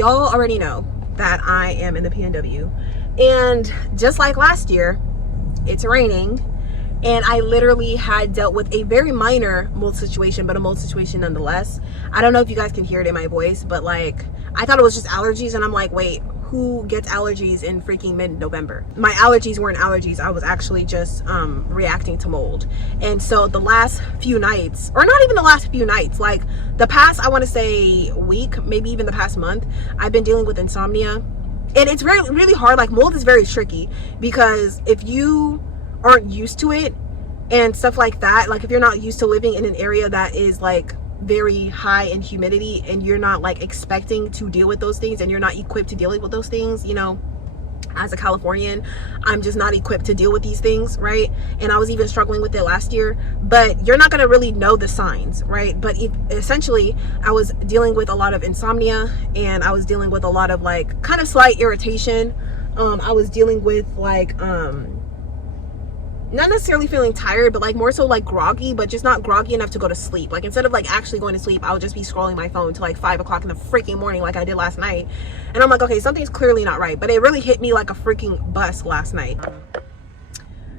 y'all already know that I am in the PNW, and just like last year, it's raining, and I literally had dealt with a very minor mold situation, but a mold situation nonetheless. I don't know if you guys can hear it in my voice, but like, I thought it was just allergies, and I'm like, wait, who gets allergies in freaking mid-November? My allergies weren't allergies. I was actually just reacting to mold. And so the last few nights, or not even the last few nights, like the past, I want to say week, maybe even the past month, I've been dealing with insomnia. And it's really hard. Like, mold is very tricky, because if you aren't used to it and stuff like that, like if you're not used to living in an area that is like very high in humidity, and you're not like expecting to deal with those things, and you're not equipped to deal with those things, you know, as a Californian, I'm just not equipped to deal with these things, right? And I was even struggling with it last year, but you're not going to really know the signs, right? But essentially, I was dealing with a lot of insomnia, and I was dealing with a lot of like kind of slight irritation. I was dealing with like not necessarily feeling tired, but like more so like groggy, but just not groggy enough to go to sleep. Like, instead of like actually going to sleep, I would just be scrolling my phone till like 5 o'clock in the freaking morning, like I did last night. And I'm like, okay, something's clearly not right. But it really hit me like a freaking bus last night.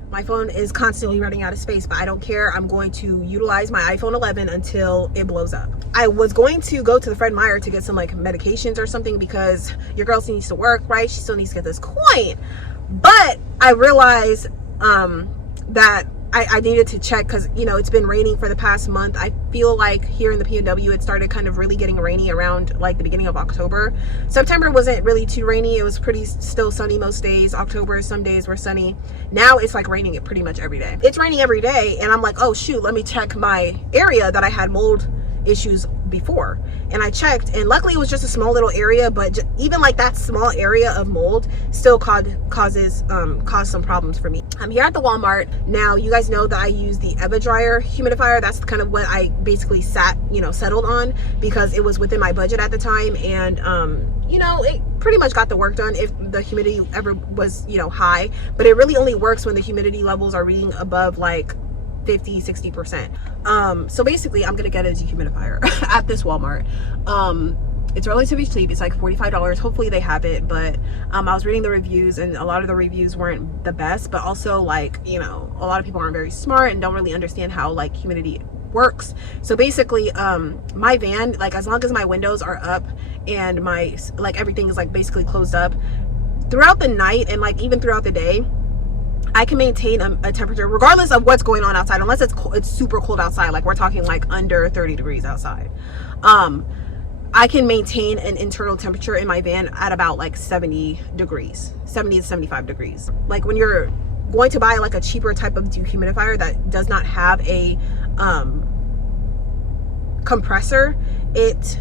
My phone is constantly running out of space, but I don't care. I'm going to utilize my iPhone 11 until it blows up. I was going to go to the Fred Meyer to get some like medications or something, because your girl still needs to work, right? She still needs to get this coin. But I realized that I needed to check, because, you know, it's been raining for the past month. I feel like here in the PNW, it started kind of really getting rainy around like the beginning of October. September wasn't really too rainy. It was pretty still sunny most days. October, some days were sunny. Now it's like raining it pretty much every day. It's raining every day, and I'm like, oh shoot, let me check my area that I had mold issues before. And I checked, and luckily it was just a small little area, but even like that small area of mold still caused some problems for me. I'm here at the Walmart. Now, you guys know that I use the Eva dryer humidifier. That's kind of what I basically settled on, because it was within my budget at the time, and you know, it pretty much got the work done if the humidity ever was, you know, high. But it really only works when the humidity levels are reading above like 50-60%. So basically, I'm gonna get a dehumidifier at this Walmart. It's relatively cheap. It's like $45. Hopefully they have it, but I was reading the reviews, and a lot of the reviews weren't the best, but also, like, you know, a lot of people aren't very smart and don't really understand how like humidity works. So basically, my van, like, as long as my windows are up and my like everything is like basically closed up throughout the night, and like even throughout the day, I can maintain a temperature regardless of what's going on outside, unless it's super cold outside, like we're talking like under 30 degrees outside. I can maintain an internal temperature in my van at about like 70 degrees, 70 to 75 degrees. Like, when you're going to buy like a cheaper type of dehumidifier that does not have a compressor, it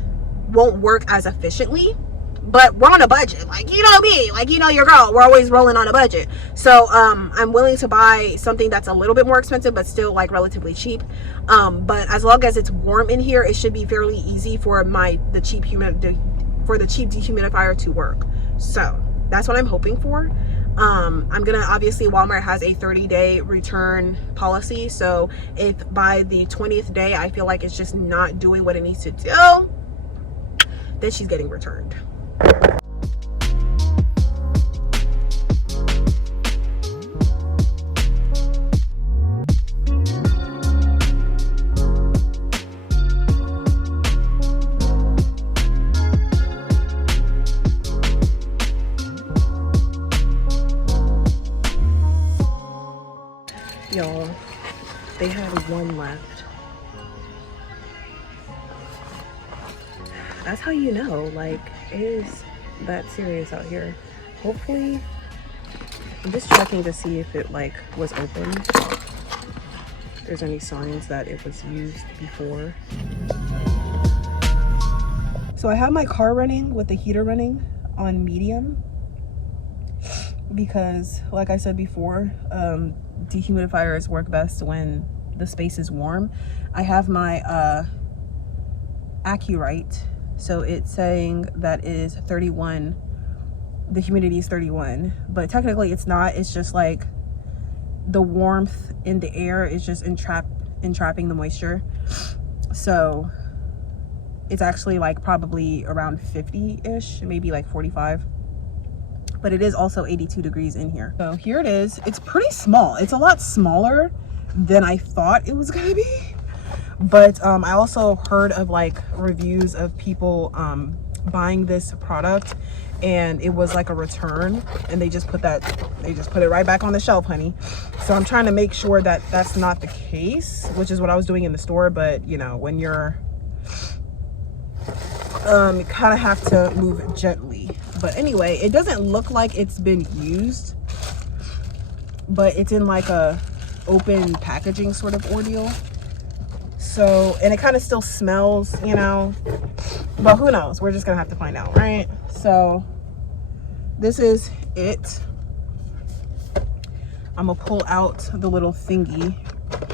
won't work as efficiently. But we're on a budget, like, you know me, like, you know your girl, we're always rolling on a budget. So I'm willing to buy something that's a little bit more expensive, but still like relatively cheap. But as long as it's warm in here, it should be fairly easy for the cheap dehumidifier to work. So that's what I'm hoping for. I'm gonna, obviously Walmart has a 30-day return policy, so if by the 20th day I feel like it's just not doing what it needs to do, then she's getting returned. Y'all, they had one left. That's how you know, like, it is that serious out here. Hopefully, I'm just checking to see if it like was open, if there's any signs that it was used before. So I have my car running with the heater running on medium, because like I said before, dehumidifiers work best when the space is warm. I have my AccuRite, so it's saying that it is 31, the humidity is 31, but technically it's not. It's just like the warmth in the air is just entrapping the moisture. So It's actually like probably around 50-ish, maybe like 45. But it is also 82 degrees in here. So here it is. It's pretty small. It's a lot smaller than I thought it was gonna be. But I also heard of like reviews of people buying this product, and it was like a return, and they just put it right back on the shelf, honey. So I'm trying to make sure that that's not the case, which is what I was doing in the store. But you know, when you're you kind of have to move gently. But anyway, it doesn't look like it's been used, but it's in like a open packaging sort of ordeal. So, and it kind of still smells, you know, but who knows? We're just gonna have to find out, right? So this is it. I'm gonna pull out the little thingy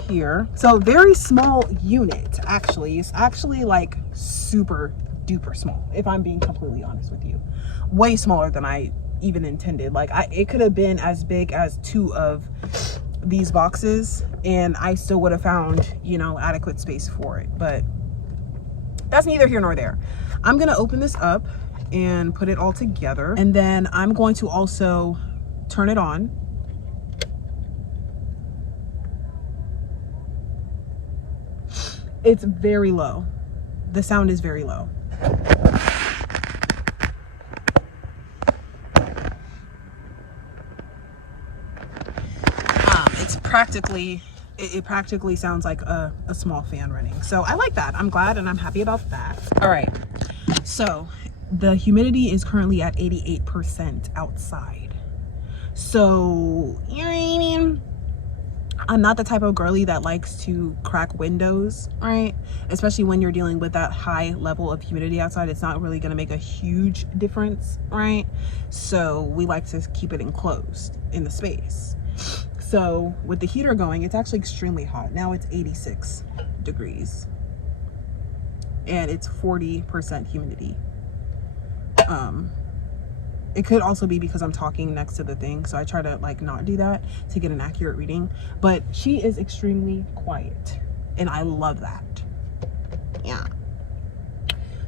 here. So very small unit, actually. It's actually like super duper small, if I'm being completely honest with you. Way smaller than I even intended. Like it could have been as big as 2 of these boxes, and I still would have found, you know, adequate space for it. But that's neither here nor there. I'm gonna open this up and put it all together, and then I'm going to also turn it on. It's very low. The sound is very low. It practically sounds like a small fan running. So I like that. I'm glad and I'm happy about that. All right. So the humidity is currently at 88% outside. So, you know what I mean? I'm not the type of girly that likes to crack windows, right? Especially when you're dealing with that high level of humidity outside. It's not really going to make a huge difference, right? So we like to keep it enclosed in the space. So with the heater going, it's actually extremely hot. Now it's 86 degrees and it's 40% humidity. It could also be because I'm talking next to the thing, so I try to like not do that to get an accurate reading. But she is extremely quiet, and I love that. Yeah.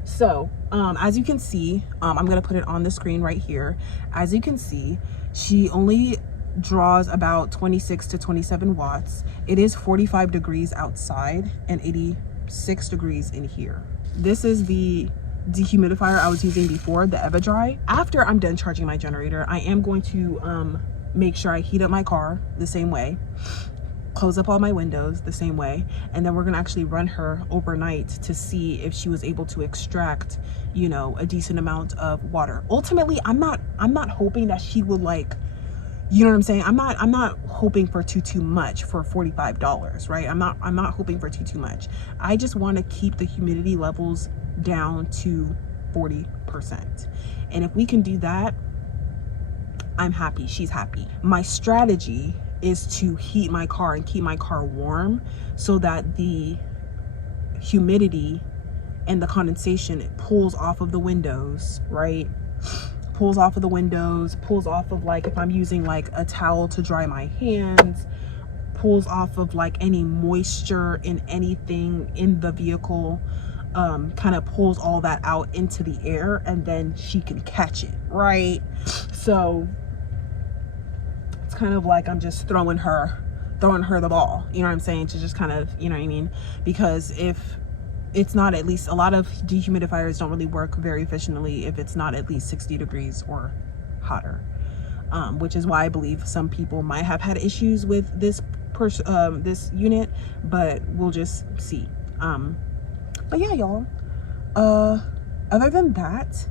So as you can see, I'm gonna put it on the screen right here. As you can see, she only draws about 26 to 27 watts. It is 45 degrees outside and 86 degrees in here. This is the dehumidifier I was using before, the EvaDry. After I'm done charging my generator, I am going to make sure I heat up my car the same way, close up all my windows the same way, and then we're gonna actually run her overnight to see if she was able to extract, you know, a decent amount of water. Ultimately, I'm not hoping that she will, like, you know what I'm saying? I'm not hoping for too much for $45, right? I'm not hoping for too much. I just want to keep the humidity levels down to 40%. And if we can do that, I'm happy. She's happy. My strategy is to heat my car and keep my car warm so that the humidity and the condensation pulls off of the windows, right? Pulls off of the windows, pulls off of, like, if I'm using like a towel to dry my hands, pulls off of like any moisture in anything in the vehicle, kind of pulls all that out into the air, and then she can catch it, right? So it's kind of like I'm just throwing her the ball, you know what I'm saying, to just kind of, you know what I mean? Because if it's not, at least a lot of dehumidifiers don't really work very efficiently if it's not at least 60 degrees or hotter, which is why I believe some people might have had issues with this unit, but we'll just see. But yeah, y'all, other than that,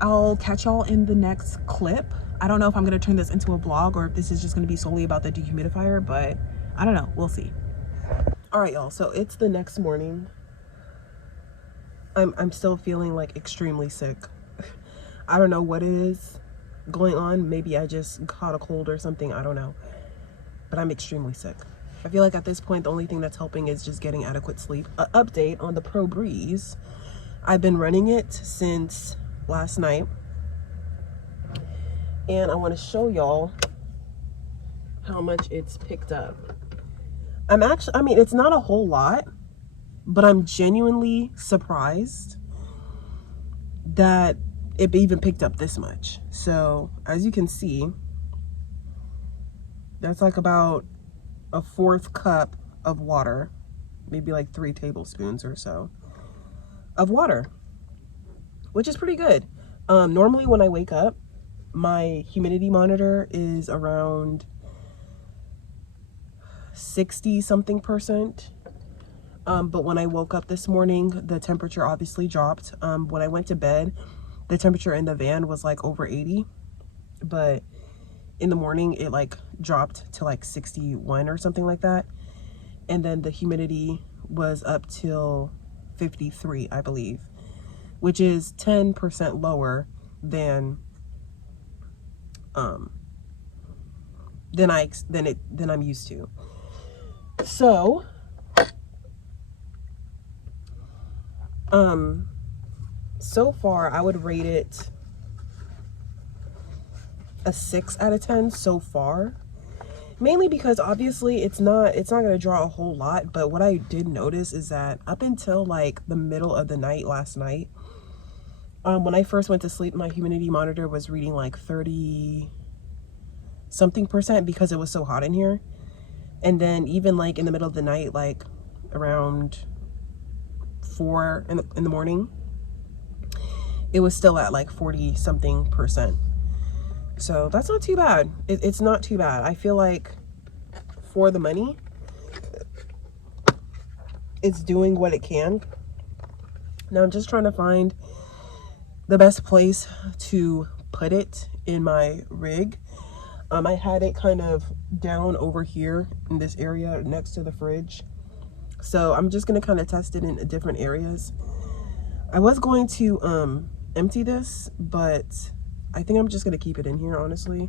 I'll catch y'all in the next clip. I don't know if I'm gonna turn this into a vlog or if this is just gonna be solely about the dehumidifier, but I don't know, we'll see. All right, y'all, so it's the next morning. I'm still feeling like extremely sick. I don't know what it is going on. Maybe I just caught a cold or something, I don't know. But I'm extremely sick. I feel like at this point, the only thing that's helping is just getting adequate sleep. Update on the Pro Breeze. I've been running it since last night. And I wanna show y'all how much it's picked up. I mean, it's not a whole lot, but I'm genuinely surprised that it even picked up this much. So as you can see, that's like about a 1/4 cup of water, maybe like 3 tablespoons or so of water, which is pretty good. Normally when I wake up, my humidity monitor is around 60 something percent. But when I woke up this morning, the temperature obviously dropped. When I went to bed, the temperature in the van was like over 80, but in the morning it like dropped to like 61 or something like that. And then the humidity was up till 53, I believe, which is 10% lower than than I'm used to. So so far I would rate it a 6 out of 10 so far, mainly because obviously it's not going to draw a whole lot. But what I did notice is that up until like the middle of the night last night, when I first went to sleep, my humidity monitor was reading like 30 something percent because it was so hot in here. And then even like in the middle of the night, like around 4 in the morning, it was still at like 40 something percent. So that's not too bad. It's not too bad. I feel like for the money, it's doing what it can. Now I'm just trying to find the best place to put it in my rig. I had it kind of down over here in this area next to the fridge. So I'm just going to kind of test it in different areas. I was going to empty this, but I think I'm just going to keep it in here, honestly,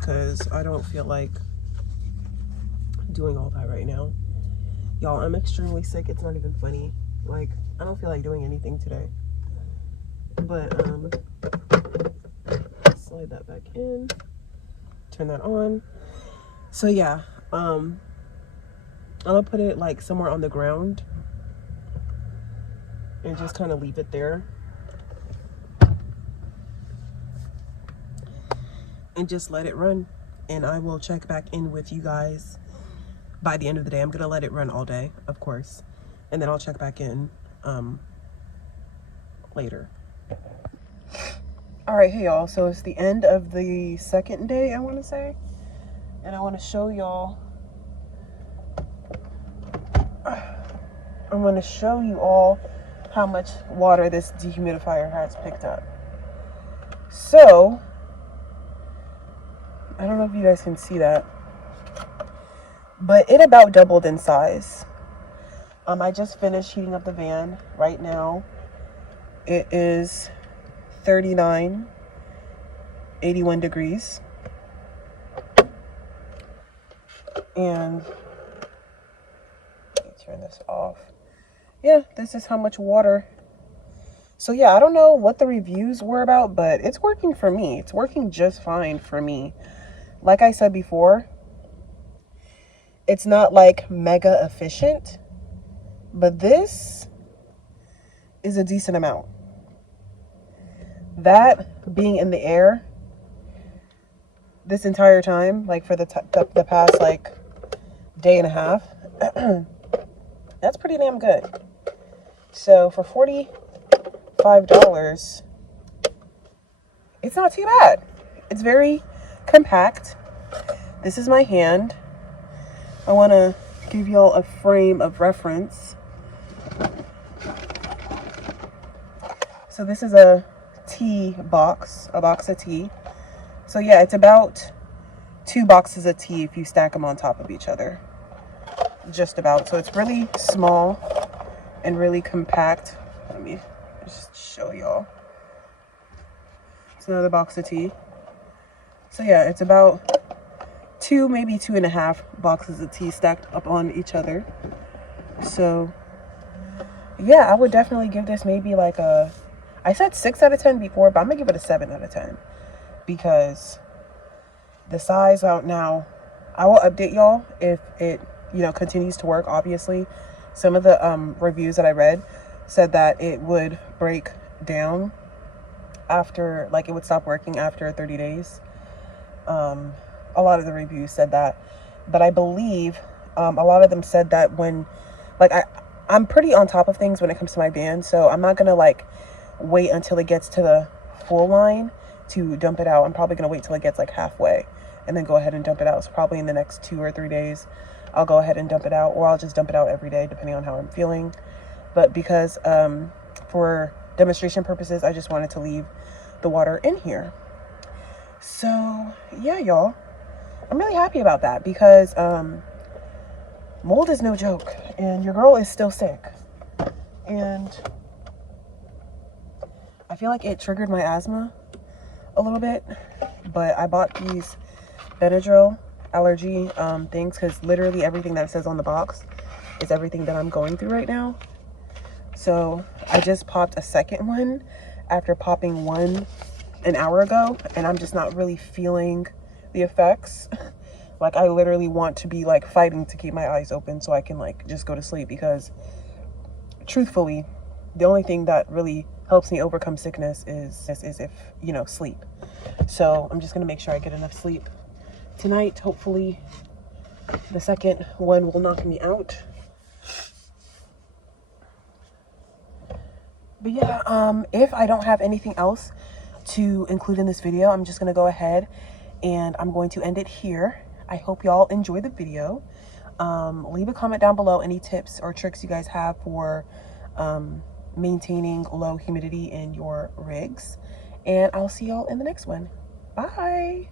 because I don't feel like doing all that right now. Y'all, I'm extremely sick. It's not even funny. Like, I don't feel like doing anything today. But slide that back in, turn that on. So yeah, I'm gonna put it like somewhere on the ground and just kind of leave it there and just let it run. And I will check back in with you guys by the end of the day. I'm gonna let it run all day, of course, and then I'll check back in later. All right, hey y'all, so it's the end of the second day, I want to say, and I want to show y'all, I'm going to show you all how much water this dehumidifier has picked up. So I don't know if you guys can see that, but it about doubled in size. I just finished heating up the van. Right now it is 39, 81 degrees. And let me turn this off. Yeah, this is how much water. So yeah, I don't know what the reviews were about, but it's working for me. It's working just fine for me. Like I said before, it's not like mega efficient, but this is a decent amount. That being in the air this entire time, like for the past like day and a half, that's pretty damn good. So for $45, it's not too bad. It's very compact. This is my hand. I want to give y'all a frame of reference. So this is a tea box, a box of tea. So yeah, it's about 2 boxes of tea if you stack them on top of each other. Just about. So it's really small and really compact. Let me just show y'all. It's another box of tea. So yeah, it's about 2, maybe 2.5 boxes of tea stacked up on each other. So yeah, I would definitely give this maybe like a, I said 6 out of 10 before, but I'm gonna give it a 7 out of 10 because the size out now, I will update y'all if it, continues to work, obviously. some of the reviews that I read said that it would break down after, like it would stop working after 30 days. A lot of the reviews said that, but I believe a lot of them said that when, like, I'm pretty on top of things when it comes to my van, so I'm not gonna like wait until it gets to the full line to dump it out. I'm probably gonna wait till it gets like halfway and then go ahead and dump it out. So probably in the next 2 or 3 days I'll go ahead and dump it out, or I'll just dump it out every day depending on how I'm feeling. But because for demonstration purposes, I just wanted to leave the water in here. So yeah, y'all, I'm really happy about that because mold is no joke and your girl is still sick, and I feel like it triggered my asthma a little bit. But I bought these Benadryl allergy things because literally everything that says on the box is everything that I'm going through right now. So I just popped a second one after popping one an hour ago, and I'm just not really feeling the effects. Like I literally want to be like fighting to keep my eyes open so I can like just go to sleep, because truthfully the only thing that really helps me overcome sickness is if, you know, sleep. So I'm just gonna make sure I get enough sleep tonight. Hopefully the second one will knock me out. But yeah, if I don't have anything else to include in this video, I'm just gonna go ahead and I'm going to end it here. I hope y'all enjoy the video. Leave a comment down below any tips or tricks you guys have for maintaining low humidity in your rigs, and I'll see y'all in the next one. Bye.